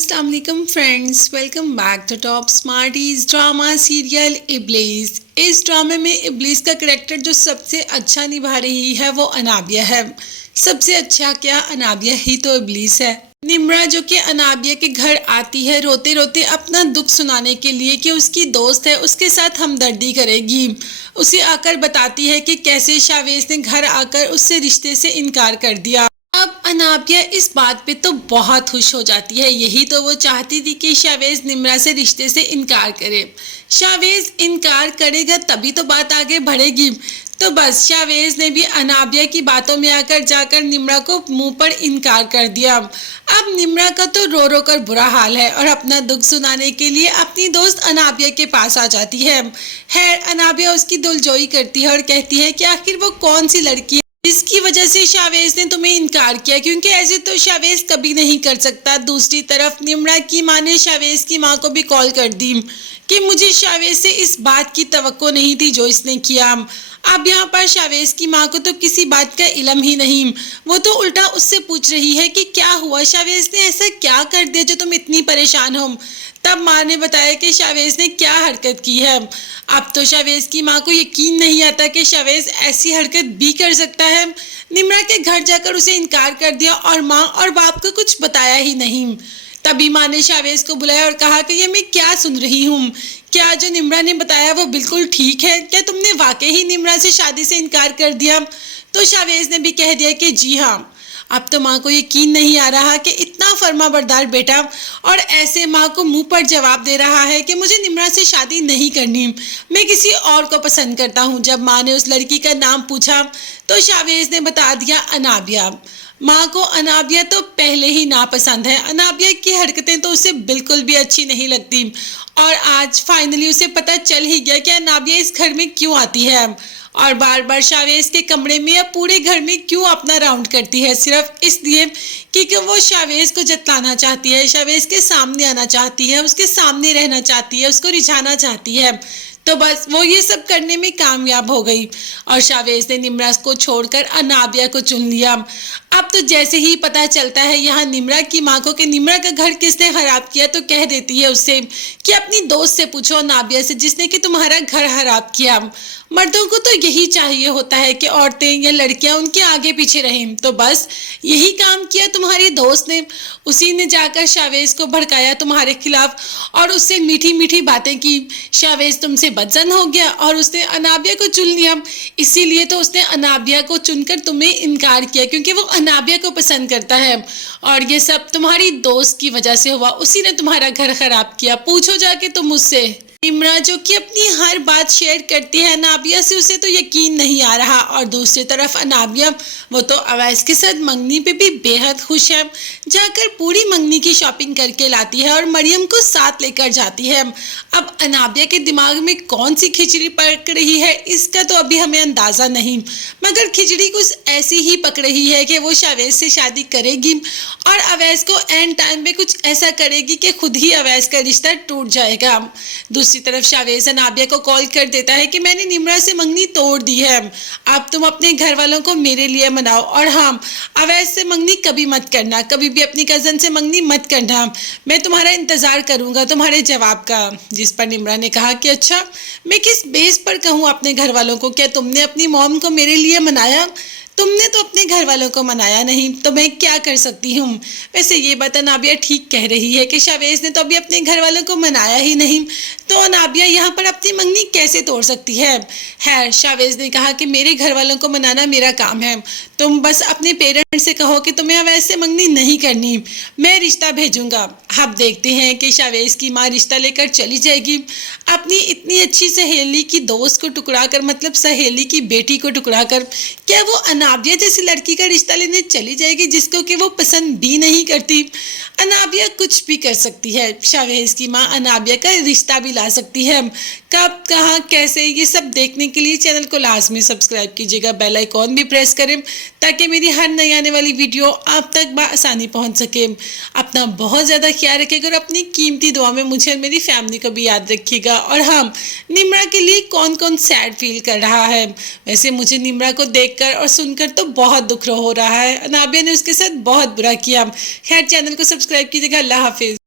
अस्सलाम वालेकुम friends, welcome back to Top Smarties drama serial Iblees. इस ड्रामे में इब्लीस का करेक्टर जो सबसे अच्छा निभा रही है वो अनाबिया है। सबसे अच्छा क्या, अनाबिया ही तो इब्लीस है। निम्रा जो कि अनाबिया के घर आती है रोते रोते अपना दुख सुनाने के लिए कि उसकी दोस्त है उसके साथ हमदर्दी करेगी। उसे आकर बताती है कि कैसे शावेज ने घर आकर उससे रिश्ते से इनकार कर दिया। अब अनाबिया इस बात पे तो बहुत खुश हो जाती है। यही तो वो चाहती थी कि शावेज निम्रा से रिश्ते से इनकार करे। शावेज इनकार करेगा तभी तो बात आगे बढ़ेगी। तो बस शावेज ने भी अनाबिया की बातों में आकर जाकर निम्रा को मुंह पर इनकार कर दिया। अब निम्रा का तो रो रो कर बुरा हाल है और अपना दुख सुनाने के लिए अपनी दोस्त अनाबिया के पास आ जाती है। अनाबिया उसकी दिलजोई करती है और कहती है कि आखिर वो कौन सी लड़की है जिसकी वजह से शावेज ने तुम्हें इनकार किया, क्योंकि ऐसे तो शावेज कभी नहीं कर सकता। दूसरी तरफ निम्रा की माँ ने शावेज की माँ को भी कॉल कर दी कि मुझे शावेज से इस बात की तवक्को नहीं थी जो इसने किया। अब यहाँ पर शावेज की माँ को तो किसी बात का इल्म ही नहीं। वो तो उल्टा उससे पूछ रही है कि क्या हुआ, शावेज ने ऐसा क्या कर दिया जो तुम इतनी परेशान हो। तब माँ ने बताया कि शावेज ने क्या हरकत की है। अब तो शावेज की माँ को यकीन नहीं आता कि शावेज ऐसी हरकत भी कर सकता है। निम्रा के घर जाकर उसे इनकार कर दिया और माँ और बाप को कुछ बताया ही नहीं। तभी माँ ने शावेज को बुलाया और कहा कि ये मैं क्या सुन रही हूँ, क्या जो निम्रा ने बताया वो बिल्कुल ठीक है? क्या तुमने वाकई ही निम्रा से शादी से इनकार कर दिया? तो शावेज ने भी कह दिया कि जी हाँ। अब तो माँ को यकीन नहीं आ रहा कि इतना फर्माबरदार बेटा और ऐसे माँ को मुंह पर जवाब दे रहा है कि मुझे निम्रा से शादी नहीं करनी, मैं किसी और को पसंद करता हूँ। जब माँ ने उस लड़की का नाम पूछा तो शावेज ने बता दिया अनाबिया। माँ को अनाबिया तो पहले ही नापसंद है। अनाबिया की हरकतें तो उसे बिल्कुल भी अच्छी नहीं लगती और आज फाइनली उसे पता चल ही गया कि अनाबिया इस घर में क्यों आती है और बार बार शावेज के कमरे में या पूरे घर में क्यों अपना राउंड करती है, सिर्फ इसलिए कि वो शावेज को जतलाना चाहती है, शावेज के सामने आना चाहती है, उसके सामने रहना चाहती है, उसको रिझाना चाहती है। तो बस वो ये सब करने में कामयाब हो गई और शावेज ने निम्रा को छोड़कर अनाबिया को चुन लिया। अब तो जैसे ही पता चलता है यहाँ निम्रा की माँ को कि निम्रा का घर किसने खराब किया तो कह देती है उससे कि अपनी दोस्त से पूछो, अनाबिया से, जिसने कि तुम्हारा घर खराब किया। मर्दों को तो यही चाहिए होता है कि औरतें या लड़कियां उनके आगे पीछे रहें। तो बस यही काम किया तुम्हारी दोस्त ने। उसी ने जाकर शावेज को भड़काया तुम्हारे खिलाफ और उससे मीठी मीठी बातें की। शावेज तुमसे बदजन हो गया और उसने अनाबिया को चुन लिया। इसीलिए तो उसने अनाबिया को चुनकर तुम्हें इनकार किया, क्योंकि वो अनाबिया को पसंद करता है और ये सब तुम्हारी दोस्त की वजह से हुआ। उसी ने तुम्हारा घर खराब किया। पूछो जाके तुम मुझसे। निम्रा जो कि अपनी हर बात शेयर करती है अनाबिया से, उसे तो यकीन नहीं आ रहा। और दूसरी तरफ अनाबिया वो तो अवैस के साथ मंगनी पे भी बेहद खुश है। जाकर पूरी मंगनी की शॉपिंग करके लाती है और मरियम को साथ लेकर जाती है। अब अनाबिया के दिमाग में कौन सी खिचड़ी पक रही है इसका तो अभी हमें अंदाज़ा नहीं, मगर खिचड़ी कुछ ऐसी ही पक रही है कि वो शावेज से शादी करेगी और अवैस को एंड टाइम पे कुछ ऐसा करेगी कि खुद ही अवैस का रिश्ता टूट जाएगा। दूसरी तरफ शावेज अनाबिया को कॉल कर देता है कि मैंने निम्रा से मंगनी तोड़ दी है, अब तुम अपने घर वालों को मेरे लिए मनाओ और हाँ, अवैस से मंगनी कभी मत करना, कभी भी अपनी कज़न से मंगनी मत करना। मैं तुम्हारा इंतज़ार करूँगा तुम्हारे जवाब का। जिस पर निम्रा ने कहा कि अच्छा, मैं किस बेस पर कहूँ अपने घर वालों को, क्या तुमने अपनी मॉम को मेरे लिए मनाया? तुमने तो अपने घर वालों को मनाया नहीं, तो मैं क्या कर सकती हूँ? वैसे ये बात अनाबिया ठीक कह रही है कि शावेज ने तो अभी अपने घर वालों को मनाया ही नहीं, तो अनाबिया यहाँ पर अपनी मंगनी कैसे तोड़ सकती है। शावेज ने कहा कि मेरे घर वालों को मनाना मेरा काम है, तुम बस अपने पेरेंट्स से कहो कि तुम्हें वैसे मंगनी नहीं करनी, मैं रिश्ता भेजूंगा। अब देखते हैं कि शावेज की माँ रिश्ता लेकर चली जाएगी। अपनी इतनी अच्छी सहेली की दोस्त को टुकड़ा कर, मतलब सहेली की बेटी को टुकड़ा कर, क्या वो अनाबिया जैसी लड़की का रिश्ता लेने चली जाएगी जिसको कि वो पसंद भी नहीं करती? अनाबिया कुछ भी कर सकती है। शावेज की माँ अनाबिया का रिश्ता भी ला सकती है। कब, कहाँ, कैसे, ये सब देखने के लिए चैनल को लाजमी सब्सक्राइब कीजिएगा, बेल आइकॉन भी प्रेस करें ताकि मेरी हर नई आने वाली वीडियो आप तक बआसानी पहुंच सके। अपना बहुत ज़्यादा ख्याल रखिएगा और अपनी कीमती दुआ में मुझे और मेरी फैमिली को भी याद रखिएगा। और हाँ, निम्रा के लिए कौन कौन सैड फील कर रहा है? वैसे मुझे निम्रा को देखकर और सुनकर तो बहुत दुख हो रहा है। अनाबिया ने उसके साथ बहुत बुरा किया। खैर, चैनल को सब्सक्राइब कीजिएगा। अल्लाह हाफिज़।